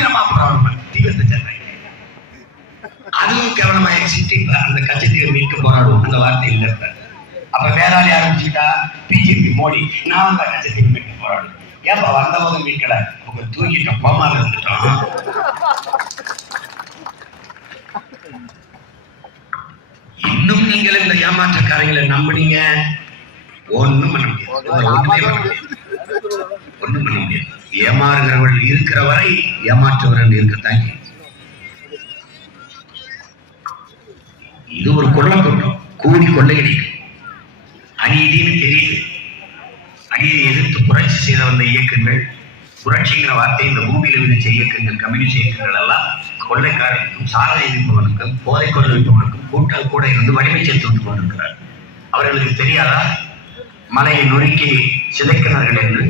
சீக்கிரமா போராடும் தீவிரத்தை சென்னை. அதுவும் கவனமாயிடுச்சு. இப்ப அந்த கட்சத்தீவை மீட்க போராடுவோம் அந்த வார்த்தை இல்லை அப்ப வேற ஆள் ஆரம்பிச்சுட்டா பிஜேபி மோடி நான் அந்த கட்சத்தீவை மீட்க போராடும் ஏப்பா வந்தவங்க மீட்கல அவங்க தூக்கிட்டோம் கோமால இருந்துட்டோம். இன்னும் நீங்கள் இந்த ஏமாற்றக்காரங்களை நம்புனீங்க? ஒண்ணும் பண்ண முடியாது. ஒண்ணும் பண்ண முடியாது. ஏமாறுகிறவர்கள் இருக்கிற வரை ஏமாற்றுவர்கள் இருக்கத்தாங்க இது ஒரு கொள்ளக்கூட்டம் கூடி கொள்ளையடிக்கும் அநீதினு தெரியுது. அநீதியை எதிர்த்து புரட்சி செய்த வந்த இயக்கங்கள் புரட்சிங்கிற வார்த்தை இந்த பூமியில் விதிச்ச இயக்கங்கள் கம்யூனிஸ்ட் இயக்கங்கள் எல்லாம் கொள்ளைக்காரர்களுக்கும் சாலை இருப்பவனுக்கும் போதை கொள்ள இருப்பவனுக்கும் கூட்டால் கூட இருந்து வலிமை சேர்த்து வந்து கொண்டிருக்கிறார் அவர்களுக்கு தெரியாதா? மலையை நொறுக்கி சிதைக்கிறார்கள் என்று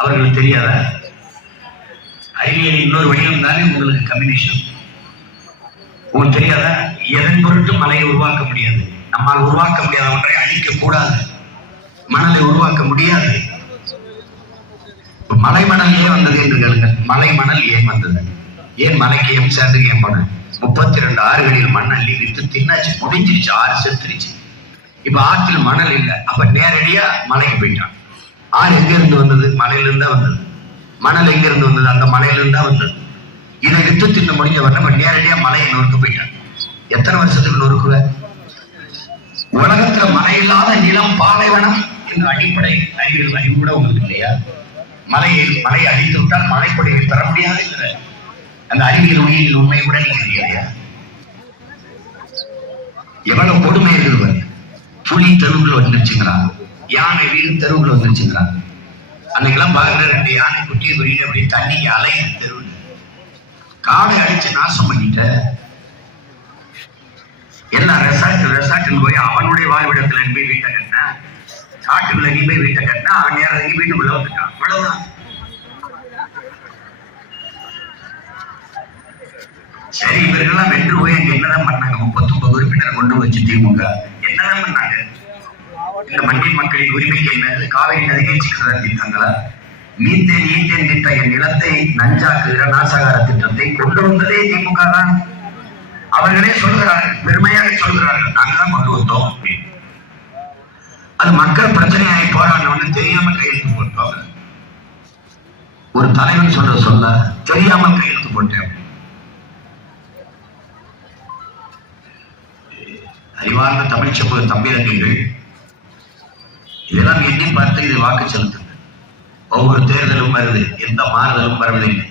அவர்களுக்கு தெரியாதா? அறிவியல் இன்னொரு வடிவம் தானே உங்களுக்கு கம்யூனிஷன் உங்களுக்கு தெரியாதா? எதன் பொருட்டு மலையை உருவாக்க முடியாது. நம்மால் உருவாக்க முடியாத ஒன்றை அழிக்க கூடாது மணலை உருவாக்க முடியாது. மலை மணல் ஏன் வந்தது என்று கேளுங்கள். மலை மணல் ஏன் வந்தது? ஏன் மலைக்கு எம் சாண்டு ஏன் பண்ண முப்பத்தி ரெண்டு ஆறுகளில் மண் அள்ளி வித்து தின்னாச்சு முடிஞ்சிருச்சு ஆறு செத்துருச்சு. இப்ப ஆற்றில் மணல் இல்லை. அப்ப நேரடியா மலைக்கு போயிட்டான். ஆறு எங்க இருந்து வந்தது? மலையிலிருந்து தான் வந்தது. மணல் எங்க இருந்து வந்தது? அந்த மலையிலிருந்து தான் வந்தது. இதை வித்து தின்னு முடிஞ்ச வர நம்ம நேரடியா மலையை நொறுக்க போயிட்டான். எத்தனை வருஷத்துக்கு நொறுக்குவ? உலகத்துல மழை இல்லாத நிலம் பாலைவனம் என்ற அடிப்படை அறிவியல் அறிவு கூட உங்களுக்கு இல்லையா? மலையை மலையை அழித்து விட்டால் மழைப்பொழிவை பெற முடியாது அந்த அறிவியல் உயிரில் உண்மை கூட நீங்க இல்லையா? எவ்வளவு கொடுமை இருக்கிறவர் புலி தெருவுக்குள்ள வந்துருச்சுங்களா யானை வீடு தெருவுக்குள்ள வந்துருச்சுங்களா அன்னைக்கெல்லாம் பாக்குற ரெண்டு யானை குட்டியை குறியிட்டு அப்படி தண்ணி அலைய தெருவில். காடை அடிச்சு நாசம் பண்ணிட்ட. எல்லாம் ரெசார்ட் ரெசார்ட்னு போய் அவனுடைய வாழ்விடத்துல நீ போய் வீட்டை கட்டின காட்டுக்குள்ள நீ போய் வீட்டை கட்டின அவன் நேரம் நீ வீட்டுக்குள்ள வந்துட்டான். அவ்வளவுதான். சரி இவர்கள்லாம் வென்று போய் அங்க என்னதான் பண்ணாங்க? முப்பத்தொன்பது உறுப்பினர் கொண்டு வச்சு திமுக. என்னதான் பண்ணாங்க? இந்த மண்ணின் மக்களின் உரிமைக்கு என்ன காவிரி நதியில் சிக்கல் திட்டங்களா மீத்தேன் ஈத்தேன் திட்ட என் நிலத்தை நஞ்சாக்குகிற நாசகார திட்டத்தை கொண்டு வந்ததே திமுக தான். அவர்களே சொல்கிறார்கள் பெருமையாக சொல்கிறார்கள் நாங்க தான் கொண்டு வந்தோம். அது மக்கள் பிரச்சனையாகி போராடணும்னு தெரியாம கையெழுத்து போட்டோம். ஒரு தலைவன் சொல்ற சொல்ல தெரியாமல் கையெழுத்து போட்டேன். அறிவார்ந்த தமிழ் சமூக தம்பிதங்கள் இதெல்லாம் எண்ணி பார்த்து இது வாக்கு செலுத்துங்க. ஒவ்வொரு தேர்தலும் வருது. எந்த மாறுதலும் வருவதில்லை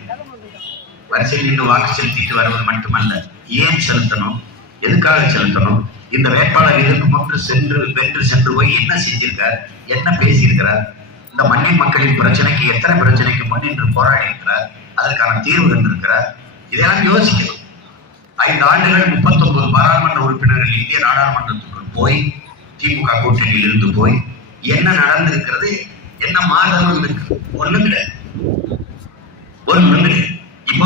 வரிசையில் நின்று வாக்கு செலுத்திட்டு வருவது மட்டுமல்ல. ஏன் செலுத்தணும்? எதுக்காக செலுத்தணும்? இந்த வேட்பாளர் இதற்கு முன்பு சென்று வென்று சென்று போய் என்ன செஞ்சிருக்கார்? என்ன பேசியிருக்கிறார்? இந்த மண்ணின் மக்களின் பிரச்சனைக்கு எத்தனை பிரச்சனைக்கு முன்னின்று போராடி இருக்கிறார்? அதற்கான தீர்வு இருந்திருக்கிறார் இதெல்லாம் யோசிக்கணும். ஐந்து ஆண்டுகள் முப்பத்தொன்பது பாராளுமன்ற உறுப்பினர்கள் இந்திய நாடாளுமன்றத்துக்குள் போய் திமுக கூட்டணியில் இருந்து போய் என்ன நடந்திருக்கிறது என்ன மாறுதலும் இருக்கு? ஒண்ணும் கிடையாது ஒண்ணும் கிடையாது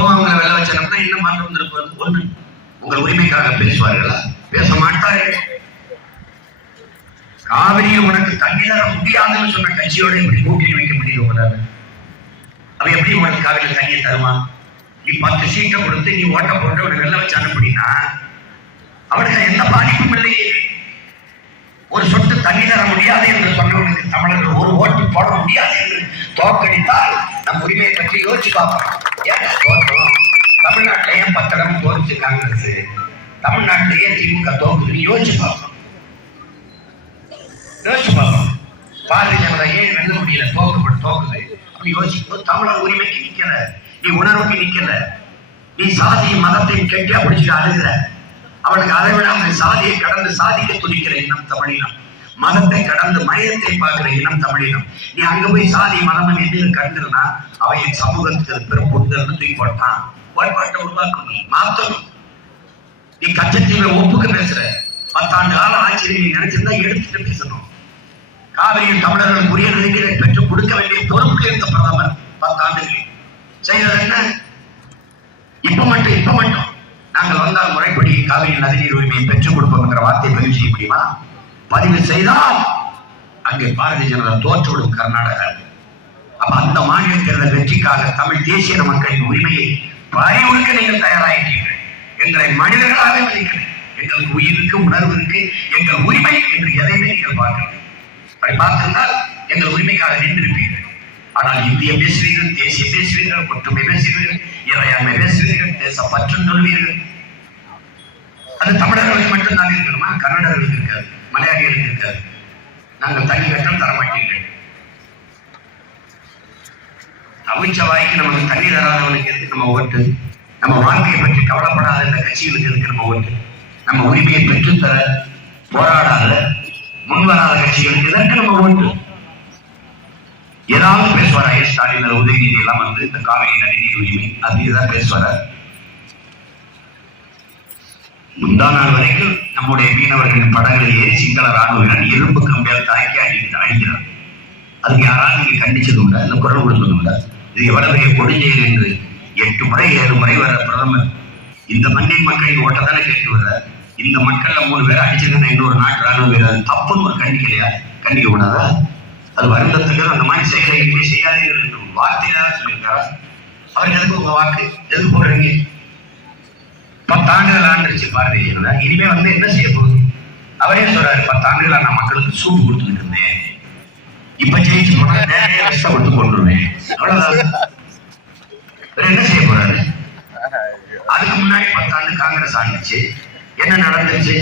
அவங்களை வேலை வச்சாங்கன்னா என்ன மாற்றம் வந்திருப்பது ஒண்ணு உங்கள் உரிமைக்காக பேசுவார்களா? பேச மாட்டார்கள். காவிரியை உனக்கு தண்ணி தர முடியாதுன்னு சொன்ன கட்சியோட இப்படி கூட்டணி வைக்க முடியும் உங்களால? அவன் எப்படி உனக்கு காவிரியில் தண்ணியை தருவான் நீ பத்து சீட்டை கொடுத்து நீ ஓட்ட போட்டு உனக்கு வெள்ள வச்சு அப்படின்னா அவனுக்கு எந்த பாதிப்பும் இல்லையே. ஒரு சொட்டு தண்ணி தர முடியாது தமிழர்கள் ஒரு ஓட்டு போட முடியாது என்று தோற்கடித்தால் நம் உரிமையை பற்றி யோசிச்சு பார்ப்போம் ஏன் தமிழ்நாட்டில் ஏன் பத்திரம் தோற்று காங்கிரஸ்? தமிழ்நாட்டிலேயே திமுக தோக்குதுன்னு யோசிச்சு பார்ப்போம் யோசிச்சு பார்ப்போம் பாரதிய ஜனதா ஏன் வெல்ல முடியல தோக்கப்பட்டு தோக்குது? அப்படி யோசிக்கும் தமிழர் உரிமைக்கு நிக்கல. நீ உணர்வுக்கு நிக்கல. நீ சாதி மதத்தையும் கெட்டியா பிடிச்சிட்டு அழுகிற. அவனுக்கு அதை விட அவன் சாதியை கடந்து சாதிக்க துடிக்கிற நம் தமிழினம். மதத்தை கடந்து மயத்தை பார்க்கிற இனம் தமிழினம். நீ அங்க போய் சாதி மதம் என்று கண்டுனா அவன் என் சமூகத்துக்கு அது பெரும் புத்தகம் தூக்கி போட்டான். கோட்பாட்டை உருவாக்கும் நீ. மாத்தணும். நீ கச்சத்தீவுல ஒப்புக்கு பேசுற. பத்தாண்டு கால ஆட்சியை நீ நினைச்சிருந்தா எடுத்துட்டு பேசணும். காவிரியில் தமிழர்களுக்கு உரிய நிலைகளை பெற்றுக் கொடுக்க வேண்டிய பொறுப்பு இருந்த பிரதமர் பத்தாண்டுகளில். செய்தது என்ன? இப்ப மட்டும் இப்ப மட்டும். நாங்கள் வந்தால் முறைப்படி காவிரி நதிநீர் உரிமையை பெற்றுக் கொடுப்போம் என்ற வார்த்தையை பதிவு செய்ய முடியுமா? பதிவு செய்தால் அங்கே பாரதிய ஜனதா தோற்றுவிடும் கர்நாடகா. அப்ப அந்த மாநில தேர்தல் வெற்றிக்காக தமிழ் தேசிய மக்களின் உரிமையை பறிவுறுக்க நீங்கள் தயாராகிட்டீர்கள் எங்களை மனிதர்களாக மதிக்கிறேன் எங்களுக்கு உயிருக்கு உணர்வு இருக்கு எங்கள் உரிமை என்று எதையுமே நீங்கள் பார்க்கணும் அப்படி பார்த்திருந்தால் எங்கள் உரிமைக்காக நின்றிருப்பீர்கள். ஆனால் இந்திய பேசுவீர்கள் தேசிய பேசுவீர்கள் ஒற்றுமை பேசுவீர்கள் இறையாண்மை பேசுவீர்கள் தேச பற்றும் சொல்வீர்கள். அது தமிழர்களுக்கு மட்டும்தான் இருக்கணுமா? கன்னடர்களுக்கு இருக்காது. மலையாளிகளுக்கு இருக்காது நாங்கள் தனி கட்டணம் தரமாட்டீர்கள். அமைச்ச வாய்க்கு நமக்கு தண்ணி தராதவனுக்கு எதுக்கு நம்ம ஓட்டு? நம்ம வாழ்க்கையை பற்றி கவலைப்படாத இந்த கட்சிகளுக்கு எதுக்கு நம்ம ஓட்டு? நம்ம உரிமையை பெற்றுத்தர போராடாத முன்வராத கட்சிகளுக்கு எதற்கு நம்ம ஓட்டு? ஏதாவது பேசுவாரா ஐயா ஸ்டாலின் உதயநிதி எல்லாம் வந்து இந்த காவிரி நதிநீர் உரிமை அது ஏதாவது பேசுவார்? முந்தா நாள் வரைக்கும் நம்முடைய மீனவர்களின் படகுல ஏறி சிங்கள ராணுவம் இரும்பு கம்பியால் தாக்கி அடி அடிக்கிறார் அதுக்கு யாராவது நீங்க கண்டிச்சது உண்டா? இல்லை குரல் கொடுத்தது உண்டா? இது எவ்வளவு பெரிய கொடுஞ்செயல் என்று எட்டு முறை ஏழு முறை வர பிரதமர் இந்த மண்ணின் மக்களின் ஓட்டத்தானே கேட்டு வர இந்த மக்கள்ல மூணு பேரை அடிச்சிருந்தா இன்னொரு நாட்டு ராணுவ வீரர் தப்புன்னு ஒரு கண்டிக்கலையா கண்டிக்க கூடாதா அது வருந்தத்துக்கு அந்த மாதிரி செயலை இனிமே செய்யாதீர்கள் என்று ஒரு வார்த்தையாக சொல்லியிருக்காரா? அவருக்கு எதுக்கு உங்க வாக்கு? எதுக்கு போடுறீங்க? பத்தாண்டுகள் ஆண்டுச்சு பாரதிய ஜனதா இனிமே வந்து என்ன செய்ய போகுது? அவரே சொல்றாரு பத்தாண்டுகளா நான் மக்களுக்கு சூப்பு கொடுத்துட்டு இருந்தேன். இப்ப ஜெயிச்சு போனா நிறைய கஷ்டப்பட்டு கொண்டுருவேன். அவ்வளவுதான். என்ன செய்ய போறாரு? அதுக்கு முன்னாடி பத்தாண்டு காங்கிரஸ் ஆண்டுச்சு. என்ன நடந்துச்சு?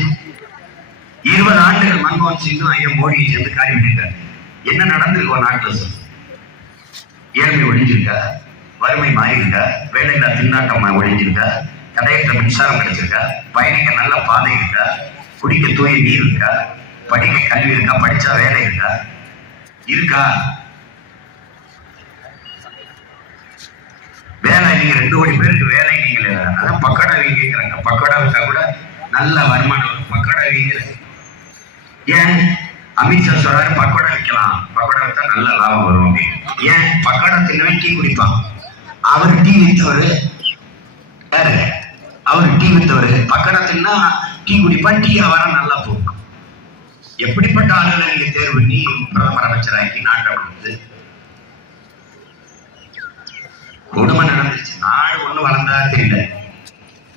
இருபது ஆண்டுகள் மன்மோகன் சிங்கும் ஐயன் மோடியை சேர்ந்து காரி பண்ணிட்டார். என்ன நடந்திருக்கும் நாட்டுல சார் ஏழ்மை ஒழிஞ்சிருக்கா? வறுமை மாறியிருக்கா? வேலையில்லா திண்டாட்டம் ஒழிஞ்சிருக்கா? தடையற்ற மின்சாரம் கிடைச்சிருக்கா பயணிக்க நல்ல பாதை இருக்கா? குடிக்க தூய நீர் இருக்கா? படிக்க கல்வி இருக்கா? படிச்சா வேலை இருக்கா? இருக்கா? வேலை நீங்க ரெண்டு கோடி பேருக்கு வேலை நீங்களே. அதான் பக்கோடா வீங்கிறாங்க பக்கடா விட்டா கூட நல்ல வருமானம் வரும். பக்கோடா ஏன்? அமித்ஷா சொல்றாரு பக்கோடா விற்கலாம் பக்கோடா வித்தா நல்ல லாபம் வரும் அப்படின்னு. ஏன்? பக்கோடா தின்னவன் டீ குடிப்பான். அவர் டீ விற்றவர் யாரு? அவர் டீ வித்தவர் பக்கோடா டீ குடிப்பா டீ வியாபாரம் நல்லா போகும் எப்படிப்பட்ட ஆளுகளை நீங்க தேர்வு பண்ணி பிரதமர் அமைச்சராக்கி நாட்டை கொடுத்து கொடுமை நடந்துச்சு நாடு ஒண்ணு வளர்ந்ததா தெரியல.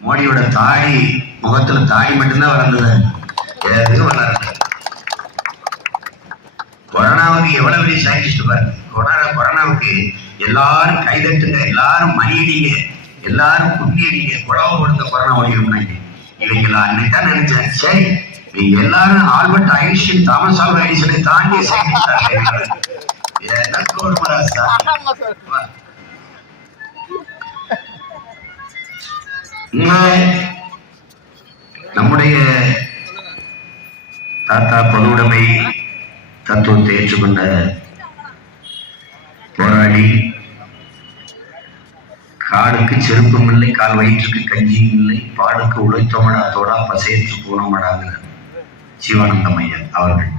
மோடியோட தாடி முகத்துல தாடி மட்டும்தான் வளர்ந்தது? எதுவும் வளரல. கொரோனாவுக்கு எவ்வளவு பெரிய சயின்டிஸ்ட் பாருங்க. கொரோனா கொரோனாவுக்கு எல்லாரும் கைதட்டுங்க. எல்லாரும் மணியடிங்க எல்லாரும் குண்டியடிங்க குழவை கொடுத்த கொரோனா ஓடிடும்னாங்க இவங்களா அன்னைக்கு நினைச்சேன் சரி நீங்க எல்லாரும் ஆல்பர்ட் ஐன்ஸ்டீன் தாமஸ் ஆல்வா எடிசனை தாண்டி சயின்டிஸ்ட் நம்முடைய தாத்தா பொதுவுடைமை தத்துவத்தை ஏற்றுக்கொண்ட போராடி காலுக்கு செருப்பும் இல்லை கால் வயிற்றுக்கு கஞ்சியும் இல்லை. பாலுக்கு உழைத்தோமடா தோடா பசையற்று போனோமடாங்கிற சிவானந்தமையர் அவர்கள்.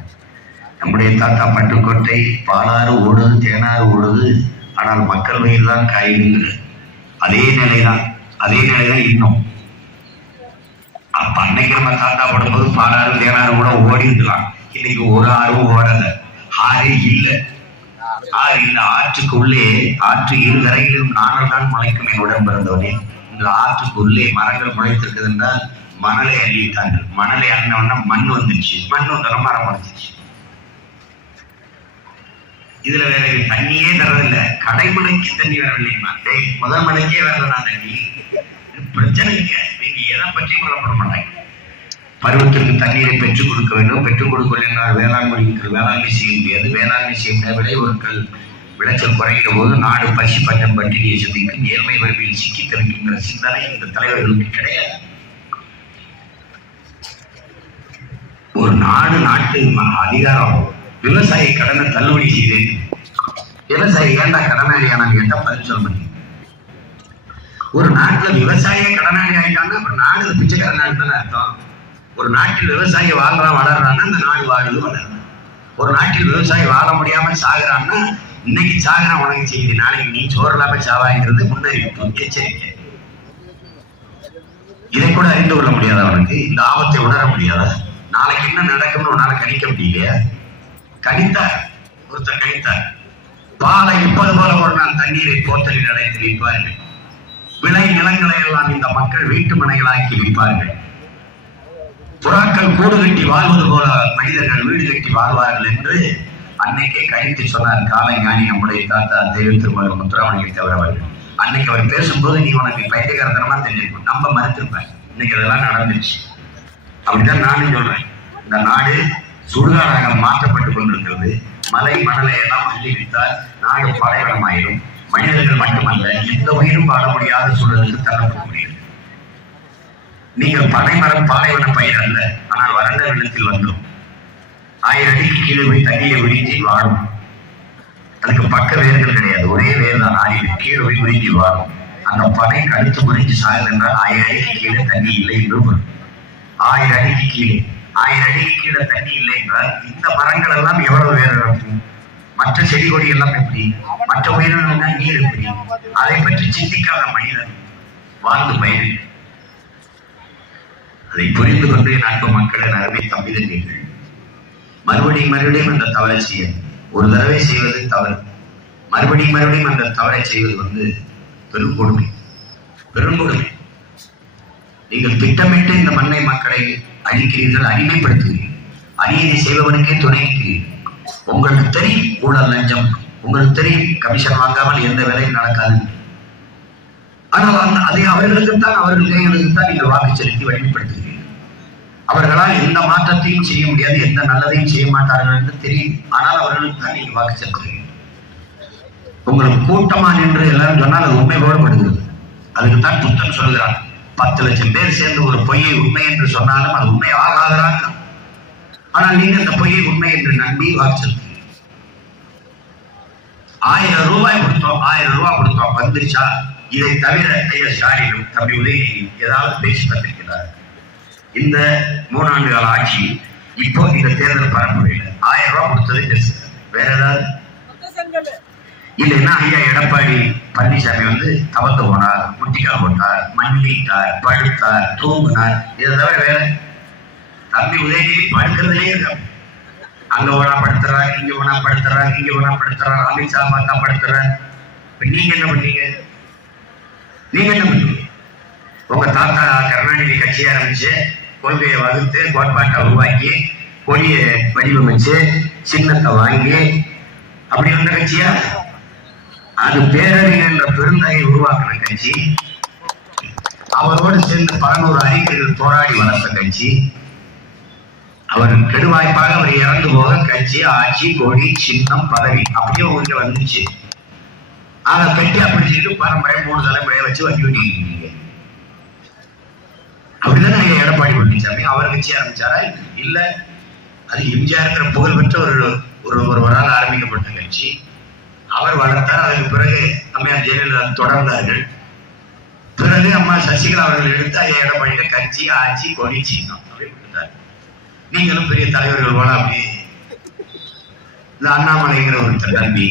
நம்முடைய தாத்தா பட்டுக்கோட்டை பாலாறு ஓடுது தேனாறு ஓடுது ஆனால் மக்கள் வயிறு தான் காயுதுங்கிற அதே நிலைதான் அதே நிலைதான் இன்னும். அப்ப அன்னைக்கு நம்ம தாத்தா படும்போது பாலாறு தேனாறு கூட ஓடி இருக்கலாம் இன்னைக்கு ஒரு ஆறும் ஓடல. ஆறே இல்லை. இந்த ஆற்றுக்குள்ளே ஆற்று இரு கரையிலும் நாங்கள் தான் முளைக்கும் என் உடன் இந்த ஆற்றுக்கு உள்ளே மரங்கள் முளைத்திருக்குது என்றால் மணலை அள்ளிட்டாங்க மணலை அண்ணவன மண் வந்துச்சு மண் வந்தாலும் மரம் முளைச்சிச்சு இதுல வேற தண்ணியே தரதில்ல. கடைமலைக்கு தண்ணி வரவில்லைமா முதல் மலைக்கே வரலாம் தண்ணி. பிரச்சனை இல்லை நீங்க எதை பற்றி கொள்ளப்பட மாட்டாங்க. பருவத்திற்கு தண்ணீரை பெற்றுக் கொடுக்க வேண்டும். பெற்றுக் கொடுக்கவில்லை என்றால் வேளாண்மை செய்ய முடியாது. வேளாண்மை செய்ய முடியாத விளைபொருட்கள் விளைச்சல் குறைகிற போது நாடு பசி பஞ்சம் பட்டினியை சந்திக்கும் ஏழ்மை வறுமையில் சிக்கி தவிக்கின்ற சிந்தனை இந்த தலைவர்களுக்கு கிடையாது. ஒரு நாடு நாட்டு ம- அதிகாரம். விவசாயி கடனை தள்ளுபடி செய்து விவசாயி ஏன்டா கடனாளியான கேட்டா பதில் சொல்ல முடியும் ஒரு நாட்டுல விவசாய கடனாளி ஆயிட்டாங்க அப்புறம் நாடு பிச்சைக்கார நாடு தானே அர்த்தம். ஒரு நாட்டில் விவசாயி வாங்கலாம் வளர்றான்னா அந்த நாடு வாழுது வளருது. ஒரு நாட்டில் விவசாயி வாழ முடியாமல் சாகுறான்னா இன்னைக்கு சாகுறான் உனக்கு செய்யுது. நாளைக்கு நீ சோறு இல்லாம சாவாங்கிறது முன்னறிவிப்பு எச்சரிக்கை. இதை கூட அறிந்து கொள்ள முடியாத அவனுக்கு இந்த ஆபத்தை உணர முடியாதா? நாளைக்கு என்ன நடக்கும்னு உன்னால கணிக்க முடியலையா? கணித்தார். ஒருத்தர் கணித்தார். பாலை இப்பது போல ஒரு நாள் தண்ணீரை போத்தலில் அடைத்து விற்பார்கள் விளை நிலங்களை எல்லாம் இந்த மக்கள் வீட்டு மனைகளாக்கி விற்பார்கள் புறாக்கள் கூடு கட்டி வாழ்வது போல மனிதர்கள் வீடு கட்டி வாழ்வார்கள் என்று அன்னைக்கே கழித்து சொன்னார் காலை ஞானி நம்முடைய தாத்தா தெய்வ திருமணம் முத்துராமலிங்க தேவர் அவர்கள். அன்னைக்கு அவர் பேசும்போது நீ உனக்கு பைத்தியகாரத்தனமா தெரிஞ்சிருக்கும். நம்ம மறுத்திருப்பேன். இன்னைக்கு அதெல்லாம் நடந்துச்சு அப்படிதான் நானும் சொல்றேன். இந்த நாடு சுடுகாடாக மாற்றப்பட்டுக் கொண்டிருக்கிறது. மலை மணலை எல்லாம் அள்ளி விட்டால் நாடு பாலைவனமாயிரும் மனிதர்கள் மட்டுமல்ல எந்த உயிரும் வாழ முடியாத சூழலுக்கு தள்ளப்பட முடியும். நீங்க பனைமரம் பாலைவன பயிர் அல்ல ஆனால் வறண்ட வெள்ளத்தில் வந்தோம். ஆயிரம் அடிக்கு கீழே போய் தண்ணியை உறிஞ்சி வாழும். அதுக்கு பக்க வேர்கள் கிடையாது ஒரே வேர் தான். ஆயிரம் கீழே போய் உறிஞ்சி வாழும். அந்த பனை கழுத்து முறிஞ்சு சாயல் என்றால் ஆயிரம் அடிக்கு கீழே தண்ணி இல்லை என்று வரும் ஆயிரம் அடிக்கு கீழே ஆயிரம் அடிக்கு கீழே தண்ணி இல்லை என்றால் இந்த மரங்கள் எல்லாம் எவ்வளவு வேர் இருக்கும் மற்ற செடி கொடி எல்லாம் எப்படி? மற்ற உயிரினங்கள் நீர் எப்படி? அதை பற்றி சிந்திக்காத மனிதன் வாழ்ந்து பயிர் அதை புரிந்து கொண்டு என் அன்பு மக்களின் அருமை மறுபடியும் மறுபடியும் அந்த தவறை செய்ய. ஒரு தடவை செய்வது தவறு. மறுபடியும் மறுபடியும் அந்த தவறை செய்வது வந்து பெரும் கொடுமை. பெரும் கொடுமை. நீங்கள் திட்டமிட்டு இந்த மண்ணை மக்களை அழிக்கிறீர்கள் அடிமைப்படுத்துகிறீர்கள். அநீதி செய்பவனுக்கே துணைக்கிறீர்கள் உங்களுக்கு தெரியும் ஊழல் லஞ்சம். உங்களுக்கு தெரியும் கமிஷன் வாங்காமல் எந்த வேலையும் நடக்காது. ஆனால் அந்த அதை அவர்களுக்குத்தான் அவர்கள் தான் நீங்கள் வாக்கு செலுத்தி வழிபடுத்துகிறீர்கள் அவர்களால் எந்த மாற்றத்தையும் செய்ய முடியாது எந்த நல்லதையும் செய்ய மாட்டார்கள் என்று தெரியும். ஆனால் அவர்களுக்கு தான் நீங்கள் வாக்கு செலுத்துகிறீர்கள். உங்களுக்கு கூட்டமா நின்று எல்லாரும் சொன்னால் அது உண்மை போடப்படுகிறது. அதுக்கு தான் புத்தன் சொல்கிறான் பத்து லட்சம் பேர் சேர்ந்து ஒரு பொய்யை உண்மை என்று சொன்னாலும் அது உண்மை ஆகாதாங்க ஆனால் நீங்க அந்த பொய்யை உண்மை என்று நம்பி வாக்கு செலுத்துகிறீர்கள். ஆயிரம் ரூபாய் கொடுத்தோம் ஆயிரம் ரூபாய் கொடுத்தோம் வந்துருச்சா? இதை தவிர ஐயா ஸ்டாலினும் தம்பி உதயநிதி ஏதாவது பேசி வந்திருக்கிறார் இந்த மூணாண்டு கால ஆட்சி இப்போ இந்த தேர்தல் பரப்புரையில் ஆயிரம் ரூபாய் கொடுத்தது பெருசு வேற ஏதாவது? இல்லைன்னா ஐயா எடப்பாடி பழனிசாமி வந்து தவத்து போனார் முட்டிக்கால் போட்டார் மண்டிட்டார் படுத்தார் தூங்கினார். இதை தவிர வேற? தம்பி உதயநிதி படுக்கிறதுலே இருக்கார் அங்க ஒண்ணா படுத்துறார் இங்க ஒண்ணா படுத்துறார் இங்க ஒண்ணா படுத்துறார் அமித்ஷா பார்த்தா படுத்துறார். இப்ப நீங்க என்ன பண்ணீங்க? நீங்க என்ன உங்க தாத்தா கருணாநிதி கட்சி ஆரம்பிச்சு கொள்கையை வகுத்து கோட்பாட்டை உருவாக்கி கொடியை வடிவமைச்சு சின்னத்தை வாங்கி அப்படி வந்த கட்சியா? அது பேரறிஞர் என்ற பெருந்தகை உருவாக்கின கட்சி. அவரோடு சேர்ந்து பலநூறு அறிஞர்கள் போராடி வளர்த்த கட்சி. அவர் கெடுவாய்ப்பாக அவர் இறந்து போக கட்சி ஆட்சி கொடி சின்னம் பதவி அப்படியே உங்களுக்கு வந்துச்சு. அதை கட்டி அப்படிச்சுட்டு பரம்பரை மூணு தலைமுறையை வச்சு வண்டி ஓட்டிட்டு அப்படிதானே ஐயா எடப்பாடி பழனிசாமி அவர் கட்சி ஆரம்பிச்சாரா? இல்ல அது எம்ஜிஆருங்கிற புகழ்பெற்ற ஒரு ஒரு ஒருவரால் ஆரம்பிக்கப்பட்ட கட்சி. அவர் வளர்த்தார் அதுக்கு பிறகு அம்மையார் ஜெயலலிதா தொடர்ந்தார்கள். பிறகு அம்மா சசிகலா அவர்கள் எடுத்து ஐயா எடப்பாடி கட்சி ஆட்சி கொடி சின்னம் அப்படின்னு நீங்களும் பெரிய தலைவர்கள் போல அப்படி. இந்த அண்ணாமலைங்கிற ஒருத்தர் தம்பி.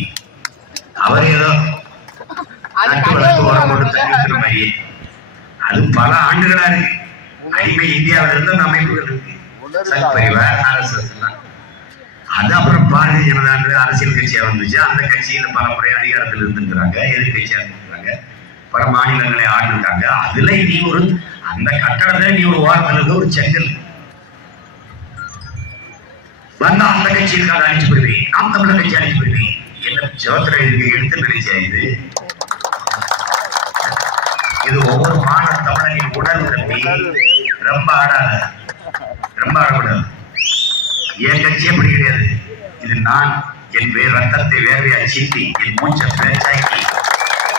அவர் ஏதோ நட்டு வளர்த்து உரம் போட்டு தண்ணி ஊத்துற மாதிரி. அது பல ஆண்டுகளா இருக்கு. அடிமை இந்தியாவில இருந்து அந்த அமைப்புகள் இருக்கு. ஆர்எஸ்எஸ் எல்லாம். அது அப்புறம் பாரதிய ஜனதா அரசியல் கட்சியா வந்துச்சு. அந்த கட்சியில பல முறை அதிகாரத்தில் இருந்துக்கிறாங்க எதிர்கட்சியா இருந்துக்கிறாங்க பல மாநிலங்களை ஆண்டுட்டாங்க அதுல நீ ஒரு அந்த கட்டடத்துல நீ ஒரு வாரத்துல இருக்க ஒரு செங்கல். வந்தா அந்த கட்சி இருக்காது அழிச்சு போடுவீங்க நாம் தமிழர் கட்சி அழிச்சு போடுவீங்க என்ன இதுக்கு எடுத்து நினைச்சா இது இது ஒவ்வொரு மாநில தமிழனின் உடல் தம்பி. ரொம்ப ஆடாத. ரொம்ப ஆடக்கூடாது. என் கட்சி அப்படி கிடையாது. இது நான் என் வே ரத்தத்தை வேர்வையா சீட்டி என் மூச்சை பேச்சாக்கி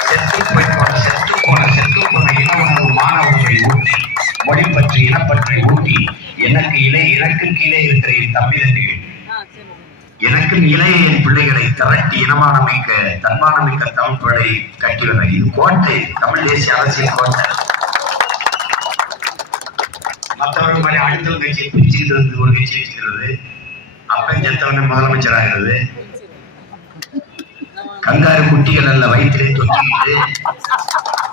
செத்து போய் போன செத்து போன செத்து போன இனவுணர்வு மாணவர்களை ஊட்டி மொழி பற்றி இனப்பற்றை ஊட்டி எனக்கு இலை எனக்கு கீழே இருக்கிற என் தம்பி தம்பிகள் எனக்கும் இளைய என் பிள்ளைகளை திரட்டி இனமானமிக்க தன்மானமிக்க தமிழ் பிள்ளை கட்டியுள்ளன இது கோட்டை தமிழ் தேசிய அரசியல் கோட்டை. மற்றவர்கள் மாதிரி அடுத்த கட்சியை பிரிச்சுக்கிட்டு இருந்து ஒரு கட்சி வச்சுக்கிறது அப்பன் செத்தவன முதலமைச்சர் ஆகிறது கங்காரு குட்டிகள் அல்ல வயிற்றிலே தொங்கிக்கிட்டு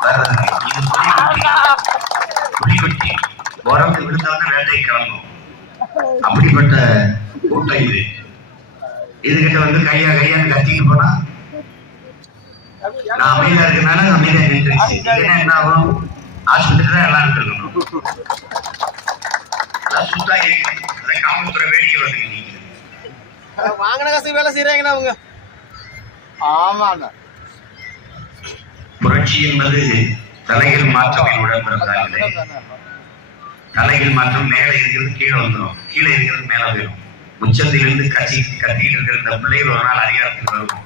வர்றது இது புலிக்குட்டி. புலிக்குட்டி. விழுந்தவன வேட்டை கிளம்பும். அப்படிப்பட்ட கூட்டம் இது. இதுகிட்ட வந்து கையா கையான்னு கத்திட்டு போனா நான் அமைதியா இருக்கனால அமைதியா இல்லைன்னா என்ன ஆகும்? ஆஸ்பத்திரி தான் எல்லாம் இருக்கணும் சுத்தா இருக்கு. அதான் காவல்துறை வேடிக்கை வந்து நீங்க வாங்கின காசு வேலை செய்யறாங்கண்ணா அவங்க. ஆமாண்ணா. புரட்சி என்பது தலைகள் மாற்றமின் உடன் பிறந்தாங்களே தலைகள் மாற்றம் மேலே இருக்கிறது கீழே வந்துடும் கீழே இருக்கிறது மேலே போயிடும் உச்சத்திலிருந்து கட்சி கத்திக்கிட்டு இருக்கிற இந்த பிள்ளைகள் ஒரு நாள் அதிகாரத்துக்கு வரும்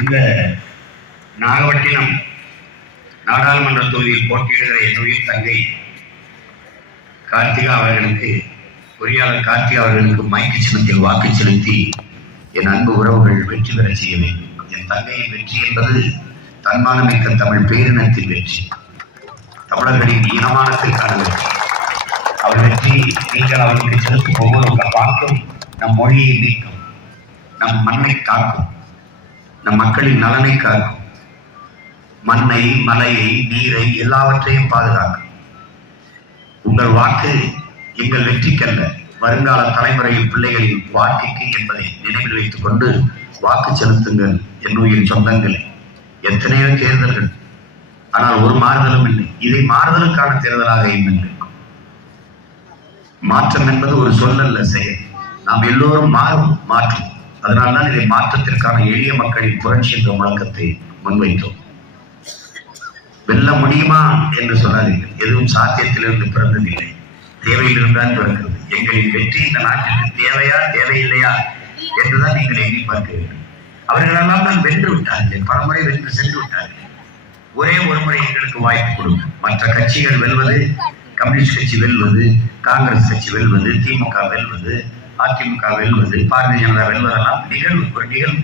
இந்த நாகப்பட்டினம் நாடாளுமன்ற தொகுதியில் போட்டியிடுகிற என்னுடைய தங்கை கார்த்திகா அவர்களுக்கு பொறியாளர் கார்த்திகா அவர்களுக்கு மைக்கு சின்னத்தில் வாக்கு செலுத்தி என் அன்பு உறவுகள் வெற்றி பெற செய்ய வேண்டும். என் தங்கையின் வெற்றி என்பது தன்மானமிக்க தமிழ் பேரினத்தின் வெற்றி. தமிழர்களின் ஈனமானத்தை வெற்றி அவள் வெற்றி நீங்கள் அவர்களுக்கு செலுத்தும் ஒவ்வொரு வாக்கும் நம் மொழியை நீக்கும் நம் மண்ணை காக்கும் நம் மக்களின் நலனை காக்கும். மண்ணை மலையை நீரை எல்லாவற்றையும் பாதுகாக்கும். உங்கள் வாக்கு எங்கள் வெற்றிக்கல்ல. வருங்கால தலைமுறையின் பிள்ளைகளின் வாழ்க்கைக்கு என்பதை நினைவில் வைத்துக் கொண்டு வாக்கு செலுத்துங்கள் என்னுயிர் சொந்தங்களே. எத்தனையோ தேர்தல்கள் ஆனால் ஒரு மாறுதலும் இல்லை. இதை மாறுதலுக்கான தேர்தலாக இன்னும் மாற்றம் என்பது ஒரு சொல்லல்ல செயல். நாம் எல்லோரும் மாறும் மாற்றும். அதனால்தான் இதை மாற்றத்திற்கான எளிய மக்களின் புரட்சி என்ற முழக்கத்தை முன்வைத்தோம். வெல்ல முடியுமா என்று சொல்லாதீர்கள். எதுவும் சாத்தியத்திலிருந்து பிறந்ததில்லை. தேவையிலிருந்தான் பிறக்கிறது. எங்களின் வெற்றி இந்த நாட்டிற்கு தேவையா தேவையில்லையா என்றுதான் நீங்கள் எண்ணி பார்க்க வேண்டும். அவர்களெல்லாம் தான் வென்று விட்டார்கள். பலமுறை வென்று சென்று விட்டார்கள். ஒரே ஒரு முறை எங்களுக்கு வாய்ப்பு கொடுங்க. மற்ற கட்சிகள் வெல்வது கம்யூனிஸ்ட் கட்சி வெல்வது காங்கிரஸ் கட்சி வெல்வது திமுக வெல்வது அதிமுக வெல்வது பாரதிய ஜனதா வெல்வதெல்லாம் நிகழ்வு ஒரு நிகழ்வு.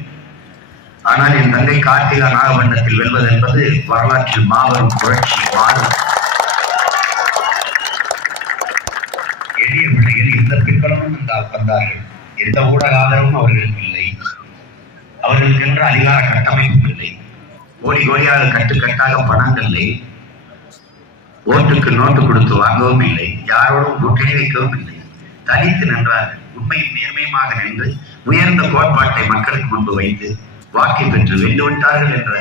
ஆனால் என் தங்கை கார்த்திகா நாகபண்டத்தில் வெல்வது என்பது வரலாற்றில் மாபெரும் புரட்சி மாறும் எளிய முறையில் எந்த பிற்பலமும் வந்தார்கள். எந்த ஊடக ஆதரவும் அவர்களுக்கு இல்லை. அவர்களுக்கு என்ற அதிகார கட்டமைப்பும் இல்லை. கோடி கோடியாக கட்டுக்கட்டாக பணங்கள் இல்லை ஓட்டுக்கு நோட்டு கொடுத்து வாங்கவும் இல்லை. யாரோடும் கூட்டணி வைக்கவும் இல்லை. தனித்து நின்றார்கள். உண்மையும் நேர்மையுமாக நின்று உயர்ந்த கோட்பாட்டை மக்களுக்கு முன்பு வைத்து வாக்கை பெற்று வென்று விட்டார்கள் என்ற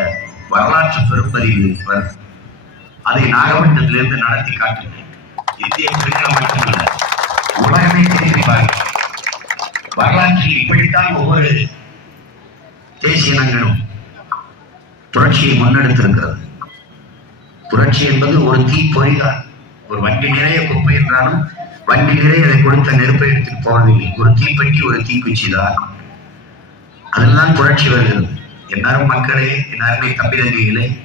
வரலாற்று பெரும்பதிவு அதை நாகப்பட்டினத்திலிருந்து நடத்தி காட்டுகிறேன் இந்திய மட்டுமல்ல உலகமே திரும்பி பாருங்கள் வரலாற்றில் இப்படித்தான் ஒவ்வொரு தேசிய இனங்களும் புரட்சியை முன்னெடுத்திருக்கிறது. புரட்சி என்பது ஒரு தீப்பொறிதான் ஒரு வண்டி நிறைய குப்பை என்றாலும் வண்டி நிறைய அதை கொடுத்த நெருப்பை எடுத்துட்டு போவதில்லை. ஒரு தீப்பெட்டி ஒரு தீக்குச்சி தான் அதெல்லாம் புரட்சி வருகிறது. எல்லாரும் மக்களே எல்லாருமே தம்பி தம்பிதங்கைகளே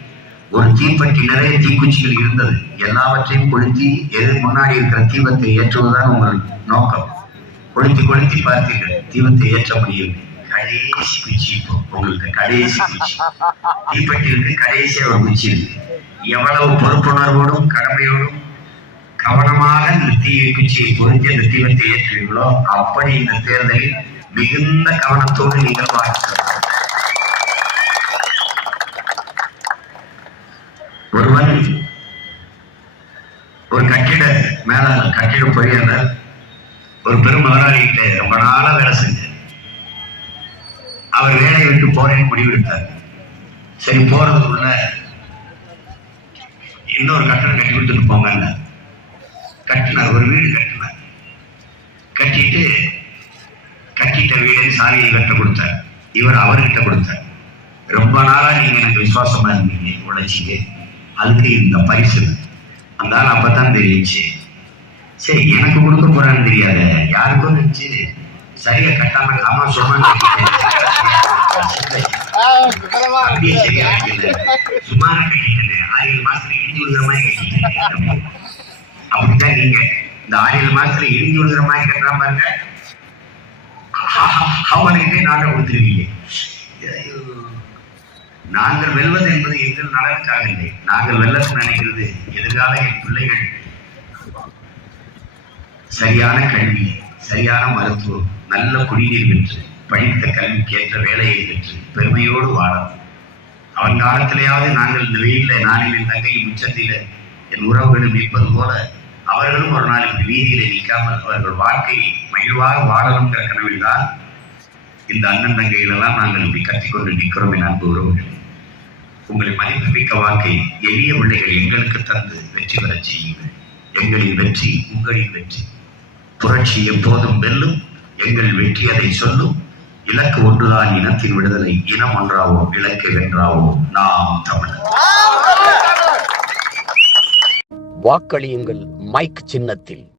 ஒரு தீப்பெட்டி நிறைய தீக்குச்சிகள் இருந்தது. எல்லாவற்றையும் கொளுத்தி எது முன்னாடி இருக்கிற தீபத்தை ஏற்றுவதுதான் உங்கள் நோக்கம். கொளுத்தி கொளுத்தி பார்த்தீர்கள். தீபத்தை ஏற்ற முடியவில்லை. கடைசி குச்சி இப்போ. உங்களுக்கு கடைசி குச்சி தீப்பெட்டிக்கு கடைசி ஒரு குச்சி இருக்கு எவ்வளவு பொறுப்புணர்வோடும் கடமையோடும் கவனமாக இந்த தீ குச்சியை அந்த தீபத்தை ஏற்றுவீர்களோ அப்படி இந்த தேர்தலில் மிகுந்த கவனத்தோடு நீங்கள் வாக்களிக்கலாம் ஒருவன் ஒரு கட்டிட மேலாளர் கட்டிட பொறியாளர் ஒரு பெரும் முதலாளிகிட்ட ரொம்ப நாளா வேலை செஞ்சார் அவர் வேலையை விட்டு போறேன்னு முடிவெடுத்தார் சரி போறதுக்குள்ள இன்னொரு கட்டணம் கட்டி கொடுத்துட்டு போங்கல்ல கட்டினார் ஒரு வீடு கட்டினார். கட்டிட்டு கட்டிட்ட வீடு சாவியை கட்ட கொடுத்தார். இவர் அவர்கிட்ட கொடுத்தார். ரொம்ப நாளா நீங்க எனக்கு விசுவாசமா இருந்தீங்க உழைச்சிங்க அதுக்கு இந்த பரிசு அந்த ஆள் அப்பதான் தெரியுச்சு. சரி எனக்கு கொடுக்க போறான்னு தெரியாத யாருக்கும் இருந்துச்சு சரியா கட்டாம ஆமா சும்மா அப்படியே சரியா கட்டல சுமாரா கட்டிட்டேன் ஆறு ஏழு மாசத்துல இடிஞ்சு விழுகிற மாதிரி கட்டிட்டேன் அப்படித்தான் நீங்க இந்த ஆறு ஏழு மாசத்துல இடிஞ்சு விழுகிற மாதிரி கட்டுற பாருங்க அவனுக்கிட்டே நாட்டை கொடுத்துருவீங்க ஐயோ. நாங்கள் வெல்வது என்பது எங்கள் நலனுக்காக இல்லை. நாங்கள் வெல்லன்னு நினைக்கிறது. எதிர்கால என் பிள்ளைகள். சரியான கல்வி சரியான மருத்துவம். நல்ல குடிநீர் பெற்று படித்த கல்விக்கு ஏற்ற வேலையை பெற்று பெருமையோடு வாழணும் அவன் காலத்திலேயாவது நாங்கள் இந்த வெயிலில் நானும் என் தங்கையும் உச்சத்தில் என் உறவுகளும் நிற்பது போல அவர்களும் ஒரு நாளைக்கு வீதியில நிற்காமல் அவர்கள் வாழ்க்கையை மகிழ்வாக வாழணுங்கிற கனவில் தான் இந்த அண்ணன் தங்கைகளெல்லாம் நாங்கள் இப்படி கத்திக்கொண்டு நிற்கிறோம் என் அன்பு உறவுகள். உங்களை மதிப்புமிக்க வாக்கை எளிய பிள்ளைகள் எங்களுக்கு தந்து வெற்றி பெறச் செய்யுங்கள். எங்களின் வெற்றி உங்களின் வெற்றி. புரட்சி எப்போதும் வெல்லும் எங்கள் வெற்றி அதை சொல்லும். இலக்கு ஒன்றுதான் இனத்தின் விடுதலை இனம் ஒன்றாவோ இலக்கை வென்றாவோ நாம் தமிழர். வாக்களியுங்கள் மைக் சின்னத்தில்.